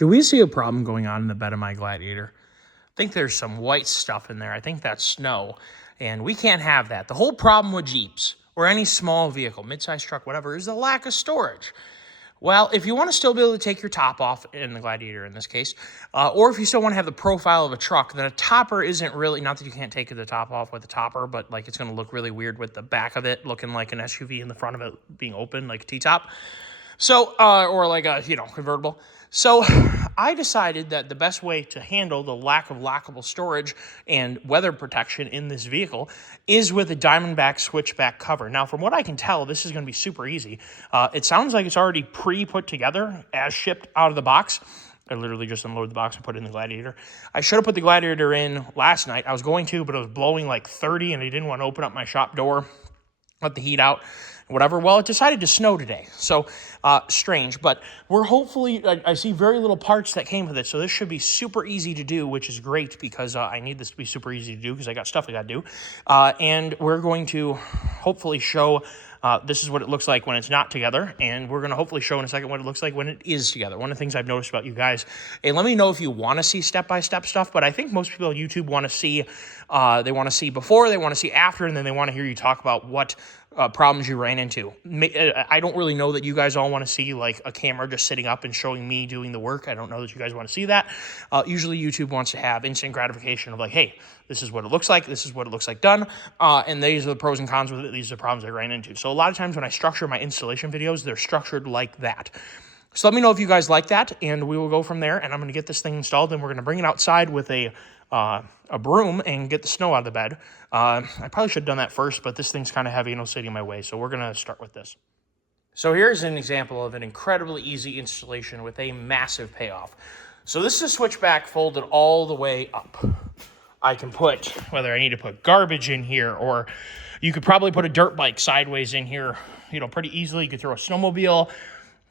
Do we see a problem going on in the bed of my Gladiator? I think there's some white stuff in there. I think that's snow, and we can't have that. The whole problem with Jeeps, or any small vehicle, mid-size truck, whatever, is the lack of storage. Well, if you want to still be able to take your top off, in the Gladiator in this case, or if you still want to have the profile of a truck, then a topper isn't really, not that you can't take the top off with a topper, but like it's going to look really weird with the back of it looking like an SUV and the front of it being open like a T-top. So, or like a, convertible. So I decided that the best way to handle the lack of lockable storage and weather protection in this vehicle is with a Diamondback Switchback cover. Now, from what I can tell, this is going to be super easy. It sounds like it's already pre-put together as shipped out of the box. I literally just unloaded the box and put it in the Gladiator. I should have put the Gladiator in last night. I was going to, but it was blowing like 30 and I didn't want to open up my shop door, let the heat out, whatever. Well, it decided to snow today, so strange. But we're hopefully, I see very little parts that came with it, so this should be super easy to do, which is great because I need this to be super easy to do because I got stuff I got to do. And we're going to hopefully show this is what it looks like when it's not together, and we're going to hopefully show in a second what it looks like when it is together. One of the things I've noticed about you guys, and let me know if you want to see step-by-step stuff, but I think most people on YouTube want to see, they want to see before, they want to see after, and then they want to hear you talk about what problems you ran into. I don't really know that you guys all want to see like a camera just sitting up and showing me doing the work. I don't know that you guys want to see that. Usually YouTube wants to have instant gratification of like, hey, this is what it looks like. This is what it looks like done. And these are the pros and cons with it. These are the problems I ran into. So a lot of times when I structure my installation videos, they're structured like that. So let me know if you guys like that, and we will go from there. And I'm going to get this thing installed, and we're going to bring it outside with a broom and get the snow out of the bed. I probably should have done that first, but this thing's kind of heavy and it'll sit in my way. So we're going to start with this. So here's an example of an incredibly easy installation with a massive payoff. So this is a Switchback folded all the way up. I can put, whether I need to put garbage in here, or you could probably put a dirt bike sideways in here, pretty easily. You could throw a snowmobile,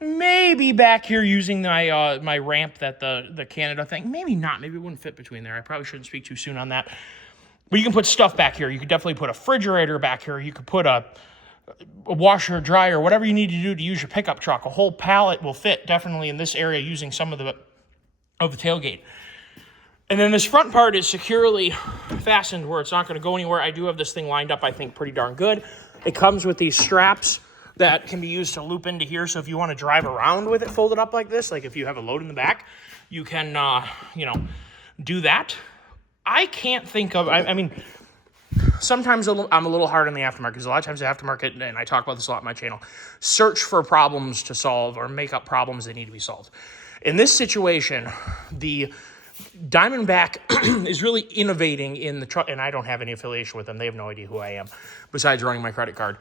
maybe back here using my my ramp that the Canada thing. Maybe not. Maybe it wouldn't fit between there. I probably shouldn't speak too soon on that. But you can put stuff back here. You could definitely put a refrigerator back here. You could put a washer, dryer, whatever you need to do to use your pickup truck. A whole pallet will fit definitely in this area using some of the tailgate. And then this front part is securely fastened where it's not going to go anywhere. I do have this thing lined up, I think, pretty darn good. It comes with these straps that can be used to loop into here. So if you want to drive around with it folded up like this, like if you have a load in the back, you can, do that. I can't think of, I mean, sometimes I'm a little hard on the aftermarket because a lot of times the aftermarket, and I talk about this a lot on my channel, search for problems to solve or make up problems that need to be solved. In this situation, the Diamondback is really innovating in the truck, and I don't have any affiliation with them. They have no idea who I am, besides running my credit card.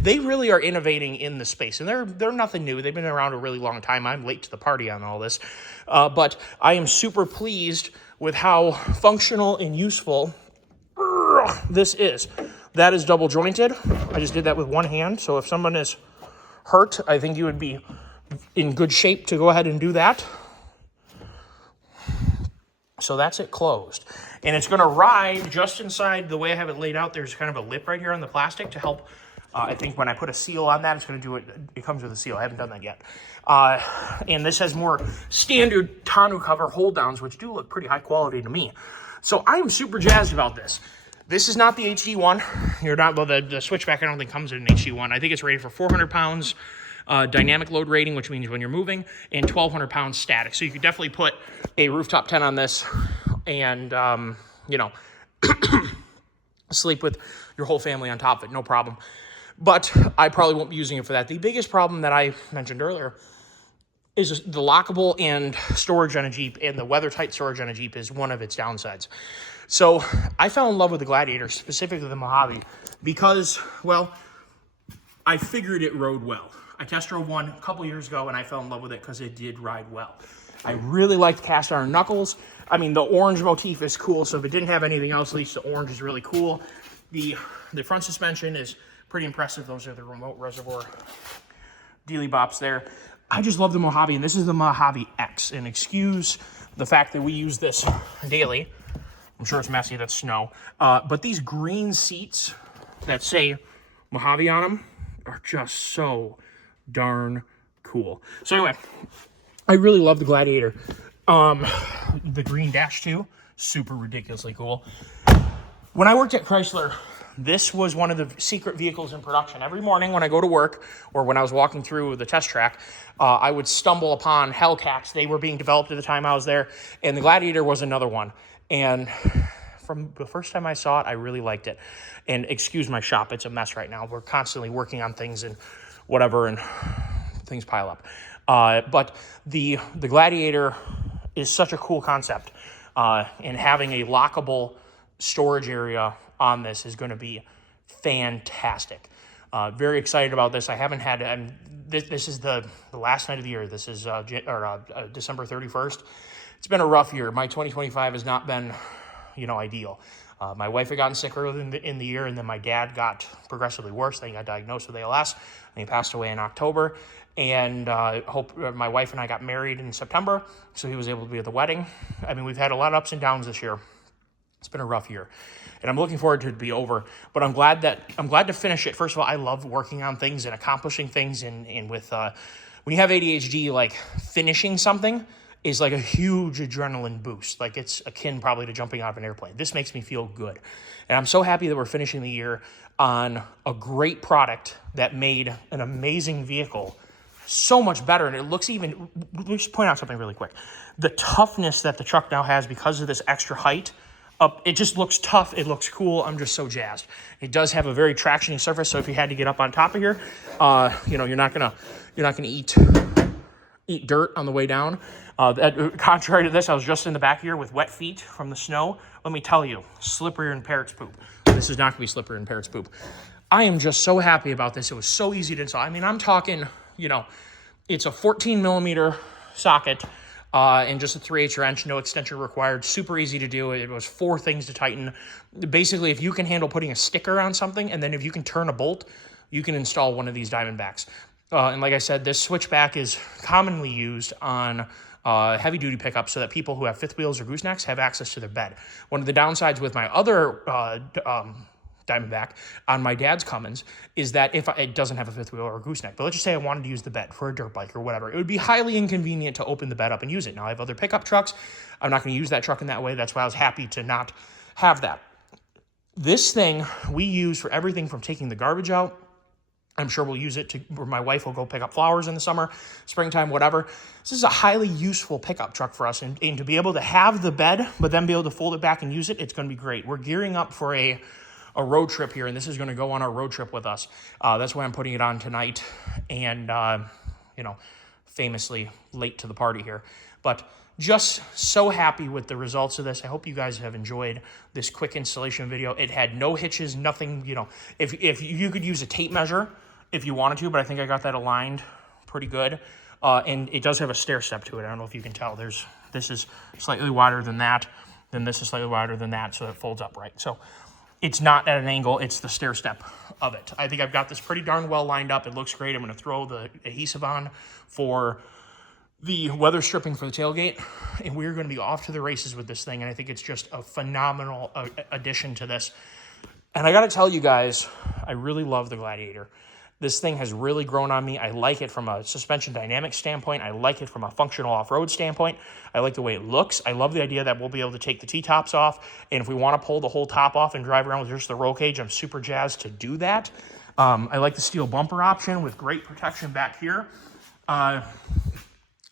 They really are innovating in the space, and they're nothing new. They've been around a really long time. I'm late to the party on all this, but I am super pleased with how functional and useful this is. That is double jointed. I just did that with one hand, so if someone is hurt, I think you would be in good shape to go ahead and do that. So that's it closed. And it's going to ride just inside the way I have it laid out. There's kind of a lip right here on the plastic to help. I think when I put a seal on that, it's going to do it. It comes with a seal. I haven't done that yet. And this has more standard tonneau cover hold downs, which do look pretty high quality to me. So I'm super jazzed about this. This is not the HD one. You're not, well, the Switchback I don't think comes in an HD one. I think it's rated for 400 pounds. Dynamic load rating, which means when you're moving, and 1,200 pounds static. So you could definitely put a rooftop tent on this and, sleep with your whole family on top of it, no problem. But I probably won't be using it for that. The biggest problem that I mentioned earlier is the lockable and storage on a Jeep, and the weather-tight storage on a Jeep is one of its downsides. So I fell in love with the Gladiator, specifically the Mojave, because, well, I figured it rode well. I test drove one a couple years ago, and I fell in love with it because it did ride well. I really liked cast iron knuckles. I mean, the orange motif is cool, so if it didn't have anything else, at least the orange is really cool. The front suspension is pretty impressive. Those are the remote reservoir dealy bops there. I just love the Mojave, and this is the Mojave X. And excuse the fact that we use this daily. I'm sure it's messy, that's snow. But these green seats that say Mojave on them are just so darn cool. So anyway, I really love the Gladiator. The green dash 2, super ridiculously cool. When I worked at Chrysler, this was one of the secret vehicles in production. Every morning when I go to work or when I was walking through the test track, I would stumble upon Hellcats. They were being developed at the time I was there, and the Gladiator was another one. And from the first time I saw it, I really liked it. And excuse my shop, it's a mess right now. We're constantly working on things and whatever, and things pile up. But the Gladiator is such a cool concept, and having a lockable storage area on this is going to be fantastic. Very excited about this. I haven't had, this is the last night of the year. This is December 31st. It's been a rough year. My 2025 has not been, ideal. My wife had gotten sick early in the year, and then my dad got progressively worse. Then he got diagnosed with ALS, and he passed away in October. And my wife and I got married in September, so he was able to be at the wedding. I mean, we've had a lot of ups and downs this year. It's been a rough year, and I'm looking forward to it to be over. But I'm glad to finish it. First of all, I love working on things and accomplishing things, and with when you have ADHD, like finishing something is like a huge adrenaline boost. Like it's akin probably to jumping out of an airplane. This makes me feel good, and I'm so happy that we're finishing the year on a great product that made an amazing vehicle so much better. And it looks even. Let's point out something really quick. The toughness that the truck now has because of this extra height. It just looks tough. It looks cool. I'm just so jazzed. It does have a very tractioning surface, so if you had to get up on top of here, you're not gonna eat dirt on the way down. Contrary to this, I was just in the back here with wet feet from the snow. Let me tell you, slipperier than parrot's poop. This is not gonna be slipperier than parrot's poop. I am just so happy about this. It was so easy to install. I mean, I'm talking, it's a 14 millimeter socket. And just a 3/8 wrench, no extension required, super easy to do. It was 4 things to tighten. Basically, if you can handle putting a sticker on something, and then if you can turn a bolt, you can install one of these Diamondbacks. And like I said, this switchback is commonly used on heavy-duty pickups so that people who have fifth wheels or goosenecks have access to their bed. One of the downsides with my other Diamondback on my dad's Cummins is that if it doesn't have a fifth wheel or a gooseneck, but let's just say I wanted to use the bed for a dirt bike or whatever, it would be highly inconvenient to open the bed up and use it. Now I have other pickup trucks. I'm not going to use that truck in that way. That's why I was happy to not have that. This thing we use for everything from taking the garbage out. I'm sure we'll use it where my wife will go pick up flowers in the summer, springtime, whatever. This is a highly useful pickup truck for us. And to be able to have the bed, but then be able to fold it back and use it, it's going to be great. We're gearing up for a road trip here, and this is going to go on our road trip with us. That's why I'm putting it on tonight, and famously late to the party here. But just so happy with the results of this. I hope you guys have enjoyed this quick installation video. It had no hitches, nothing. If you could use a tape measure if you wanted to, but I think I got that aligned pretty good. And it does have a stair step to it. I don't know if you can tell. This is slightly wider than that, then this is slightly wider than that, so it folds up right. So it's not at an angle, it's the stair step of it. I think I've got this pretty darn well lined up. It looks great. I'm going to throw the adhesive on for the weather stripping for the tailgate, and we're going to be off to the races with this thing, and I think it's just a phenomenal addition to this. And I got to tell you guys, I really love the Gladiator. This thing has really grown on me. I like it from a suspension dynamic standpoint. I like it from a functional off-road standpoint. I like the way it looks. I love the idea that we'll be able to take the T-tops off, and if we want to pull the whole top off and drive around with just the roll cage, I'm super jazzed to do that. I like the steel bumper option with great protection back here. I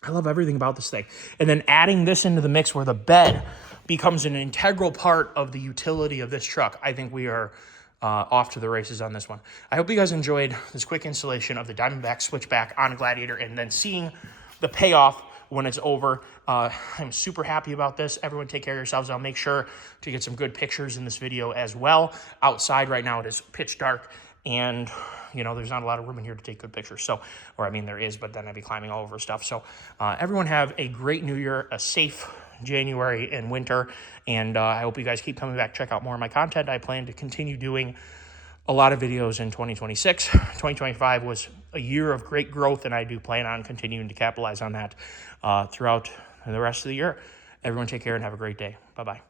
love everything about this thing. And then adding this into the mix where the bed becomes an integral part of the utility of this truck, I think we are off to the races on this one. I hope you guys enjoyed this quick installation of the Diamondback Switchback on Gladiator, and then seeing the payoff when it's over. I'm super happy about this. Everyone take care of yourselves. I'll make sure to get some good pictures in this video as well. Outside right now it is pitch dark, and there's not a lot of room in here to take good pictures. So, there is, but then I'd be climbing all over stuff. So everyone have a great new year, a safe January and winter, and I hope you guys keep coming back, check out more of my content. I plan to continue doing a lot of videos in 2026. 2025 was a year of great growth, and I do plan on continuing to capitalize on that throughout the rest of the year. Everyone take care and have a great day. Bye-bye.